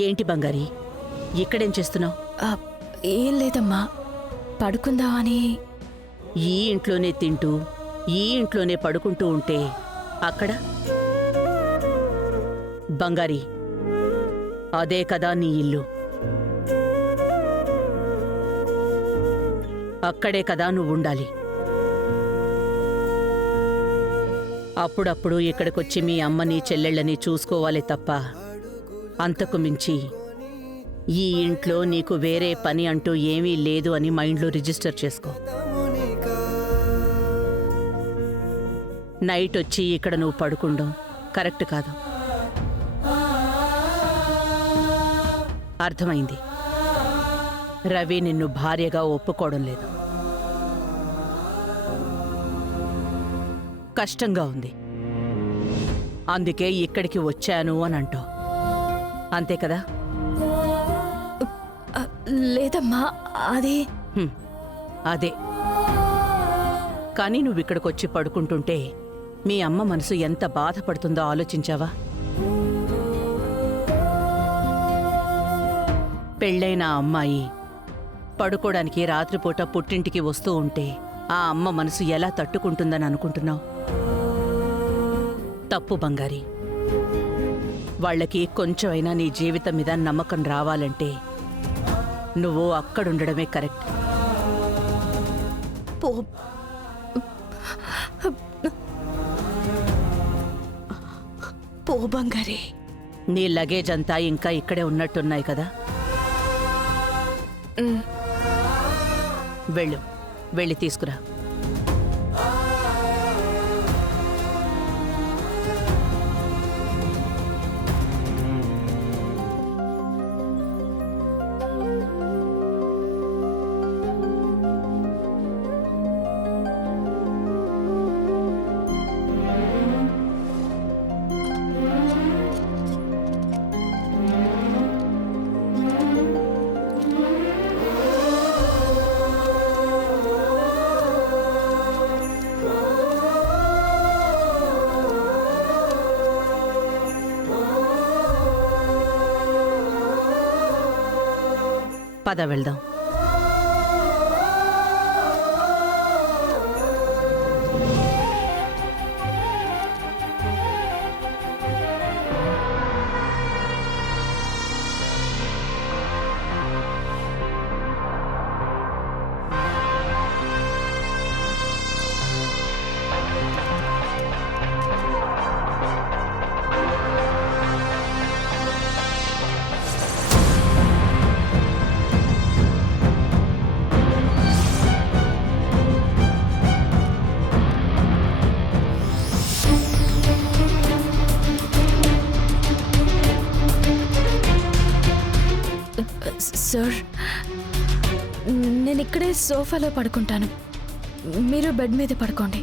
ఏంటి బంగారి, ఇక్కడేం చేస్తున్నావు? ఏం లేదమ్మా, పడుకుందామని. ఈ ఇంట్లోనే తింటూ ఈ ఇంట్లోనే పడుకుంటూ ఉంటే అక్కడ? బంగారి, అదే కదా నీ ఇల్లు, అక్కడే కదా నువ్వుండాలి. అప్పుడప్పుడు ఇక్కడికొచ్చి మీ అమ్మని చెల్లెళ్ళని చూసుకోవాలి తప్ప అంతకు మించి ఈ ఇంట్లో నీకు వేరే పని అంటూ ఏమీ లేదు అని మైండ్లో రిజిస్టర్ చేసుకో. నైట్ వచ్చి ఇక్కడ నువ్వు పడుకుండం కరెక్ట్ కాదు. అర్థమైంది. రవి నిన్ను భార్యగా ఒప్పుకోవడం లేదు. కష్టంగా ఉంది, అందుకే ఇక్కడికి వచ్చాను అని అంటావు, అంతే కదా? లేదమ్మా, అదే. కానీ నువ్విక్కడికొచ్చి పడుకుంటుంటే మీ అమ్మ మనసు ఎంత బాధపడుతుందో ఆలోచించావా? పెళ్ళైన అమ్మాయి పడుకోడానికి రాత్రిపూట పుట్టింటికి వస్తూ ఉంటే ఆ అమ్మ మనసు ఎలా తట్టుకుంటుందని అనుకుంటున్నావు? తప్పు బంగారి. వాళ్ళకి కొంచెమైనా నీ జీవితం మీద నమ్మకం రావాలంటే నువ్వు అక్కడుండడమే కరెక్ట్. పో బంగారి. నీ లగేజ్ అంతా ఇంకా ఇక్కడే ఉన్నట్టున్నాయి కదా? వెళ్ళి తీసుకురా. పద వెళ్దాం. సార్, నేను ఇక్కడే సోఫాలో పడుకుంటాను, మీరు బెడ్ మీద పడుకోండి.